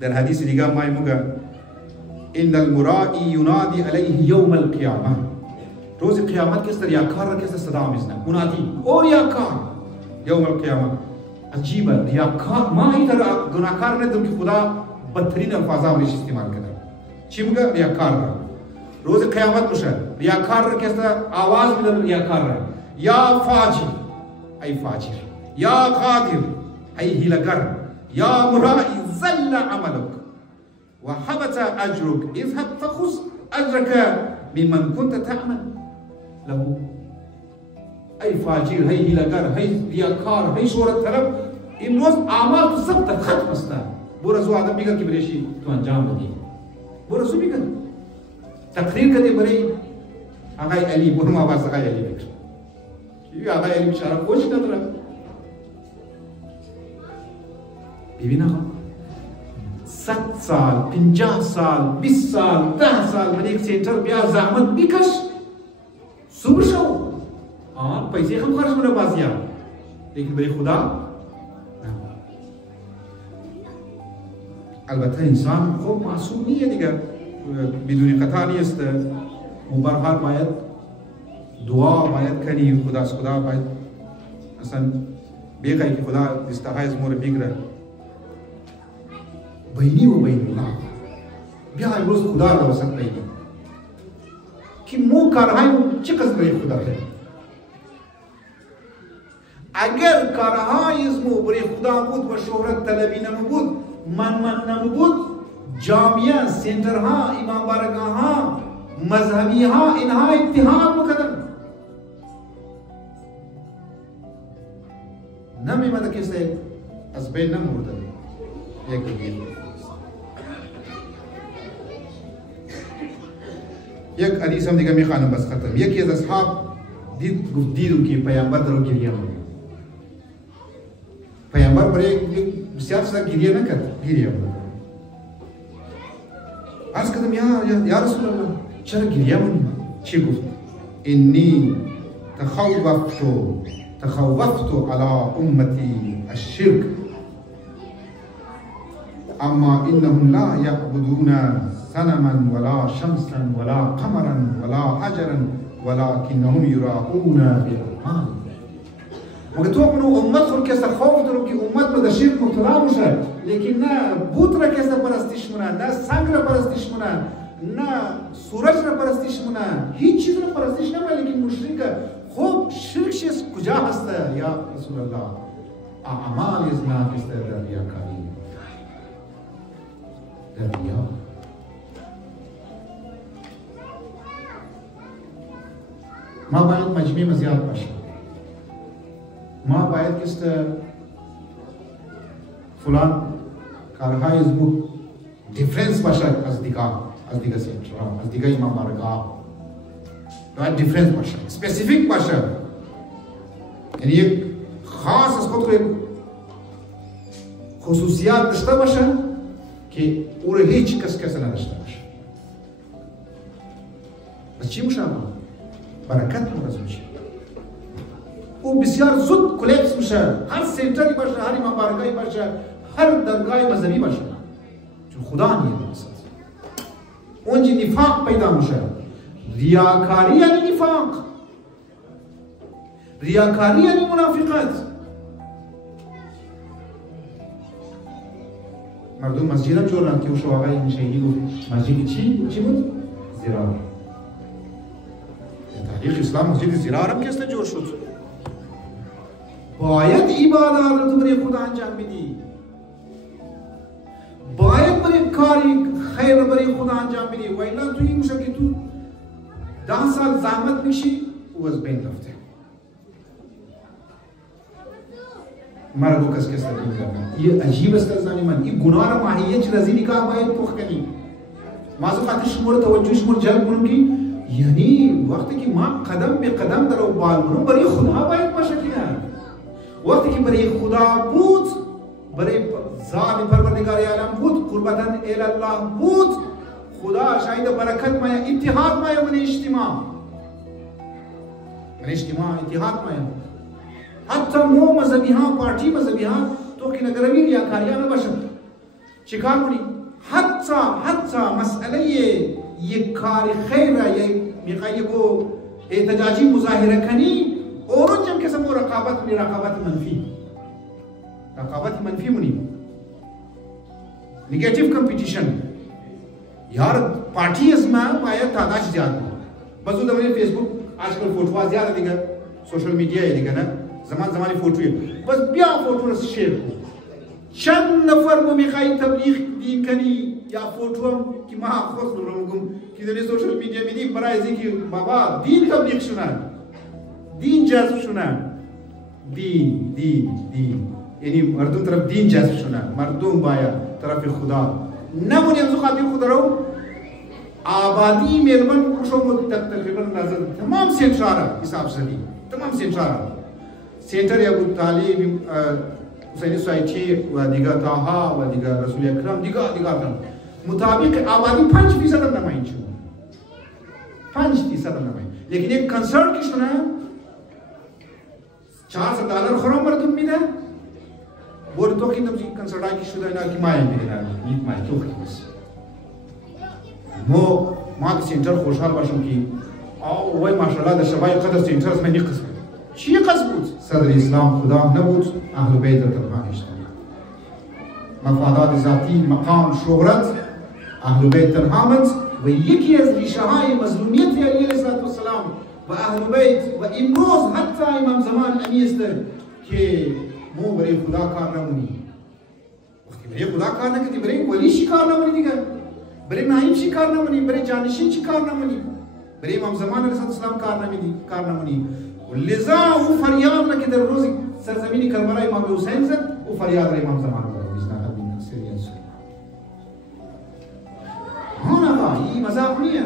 در حدیث دیگه ما میگه ان المرائی ینادی علیه یوم القیامه، روز قیامت کس ریاکار را کس صدا میزنه منادی او ریاکار یوم القیامه. عجیبه ریاکار ما هی در گناهکار ندیم که خدا بدترین الفاظا میش استعمال کنه. چی میگه ریاکار را روز قیامت میشه ریاکار را کس آواز میده ریاکار را یا فاجر ای فاجر، یا قادر ای هیلگر، یا مرائی زل عملک و حبط اجرک اذهب فخذ اجرک ممن كنت تعمل له. ای فاجر، ای هیلگر، ای ریاکار، ای شهرت طلب، این روز اعمال تو سب ختم است. برو زو آدم میگه که بریشی تو انجام بدی، برو زو میگه تقریر کرده برای آقای علی، برو ما باز آقای علی بکر کی آقای علی بیچاره خوش نداره. ببین آقا 100 سال 50 سال 20 سال 10 سال من یک سنتر بیا زحمت بکش صبر شو پیسے هم خرج کنه بازیا، لیکن برای خدا البته انسان خب معصوم نیه دیگه، بدون خطا نیست. مبارحات باید دعا باید کنی خدا باید اصلا بگی که خدا استحای از مور بگیره بینی و بین الله. بیا امروز خدا را وسط بینی که مو کارهای چه قصد برای خدا ہے. اگر کارهای از مو برای خدا بود و شهرت طلبی نمود من نمود، جامعه سنترها امام بارگاه ها مذهبی ها اینها اتحاد مکدن نمیمد کسی از بین نمورده. یک حدیث هم دیگه میخوانم بس ختم. یکی از اصحاب دیدو که پیامبر درو گریه میکنه. پیامبر برای بسیار چیزا گریه نکرد، گریه میکنه. عرض کردم یا رسول الله چرا گریه میکنی؟ چی گفت؟ انی تخوفت على امتی الشرك اما انهم لا يعبدون صنما ولا شمسا ولا قمرا ولا حجرا ولكنهم يراؤون بالاعمال. مگر تو اپنو امت رو کیسا خوف دارو که امت رو در شرک مبتلا میشه، لیکن نه بت را کیسا پرستش مونه، نه سنگ را پرستش مونه، نه سورج را پرستش مونه، هیچ چیز را پرستش نمونه. لیکن مشرک خوب شرک چیز کجا هسته یا رسول الله؟ اعمال از ناقص در ریاکاری، در ریا. ما باید مجموعی مزیاد باشیم. ما باید کست فلان کارهای از مو دیفرنس باشد از دیگه سنتر، از دیگه امام بارگاه باید دیفرنس باشد، اسپسیفیک باشد. یعنی یک خاص از خود خصوصیات داشته باشد که او را هیچ کس نداشته باشه. بس چی میشه؟ برکت مرز میشه. او بسیار زود کلیپس میشه. هر سنتری باشه، هر امام بارگاهی باشه، هر درگاه مذهبی باشه، چون خدا نیست مثلا اونجا نفاق پیدا میشه. ریاکاری یعنی نفاق، ریاکاری یعنی منافقت. مردم مسجد هم جوردن که او شو آقای نشهیدی گفت مسجد چی بود؟ زرار. تحقیق اسلام مسجد زرار هم کسی جور شد. باید عبادت رو تو برای خدا انجام بدی، باید برای کاری خیر برای خدا انجام بدی، و الا تو این میشه که تو 10 سال زحمت میشی و از بین رفته. مرا کس تبدیل یہ عجیب است از من. این گناه را ماهیت رزینی کا باید پخ کنی. مازو خاطر شمور توجه شمور جلب کنم که یعنی وقتی که ما قدم به قدم در بال کنم برای خدا باید باشه که نه. وقتی که برای خدا بود، برای ذات پروردگار عالم بود، قربتاً الی الله بود، خدا شاید برکت مایا اتحاد مایا من اجتماع اتحاد مایا. حتی مو مذهبی ها، پارتی مذهبی ها تو که نگروی ریاکاریا نباشد. چیکار کنی؟ حتی مسئله یک کار خیر یک میخوای کو احتجاجی مظاهره کنی اونجا که سمو رقابت منفی مونی نیگیتیو کمپیټیشن یار پارٹی از ما باید تعداد زیاد بود بازو دمانی فیسبوک آجکل فوٹوها زیاده دیگه سوشل میڈیا دیگه نه زمانی فوٹویه بس بیا فوٹو رو شیر کن چند نفر مو میخوایی تبلیغ دین کنی یا فوٹو هم که ما خود رو میگم که در سوشل میڈیا میدیم برای ازی که بابا دین تبلیغ شونن دین جذب شونن دین یعنی مردم طرف دین جذب شونن مردم باید طرف خدا نمونی همزو خاطر خدا رو آبادی میلمن کشو تقریبا نظر تمام سنٹرارا حساب سدی تمام سنٹرارا سنٹر ابو طالب حسینی سوسائٹی و دیگر تاها و دیگر رسول اکرم دیگر مطابق آبادی 5% هم نمایین شد 5% هم نمایین لیکن یک کنسرت کی شونه $400 خورم مردم میده بور تو کی تم کنسرت کی شده اینا کی مایه میده نیت مایه تو کی بس ما سنتر خوشحال باشم که وای ماشاءالله در شبای قدر سنتر از من یک قسم چی قسم بود؟ صدر اسلام خدا نبود اهل بیت تنها نشتن مفادات ذاتی مقام شهرت اهل بیت تنها مند و یکی از ریشه های مظلومیت علی علیه السلام و اهل بیت و امروز حتی امام زمان امیست که مو برای خدا کار نمونی وقتی برای خدا کار نکردی برای ولی شی کار نمونی دیگه برای نائب چی کار نمونی برای جانشین چی کار نمونی برای امام زمان علیه السلام کار نمونی لذا او فریاد را که در روز سرزمین کربلا امام حسین زد او فریاد را امام زمان را میزنه خدمت سریع ها نه این مذاق نیه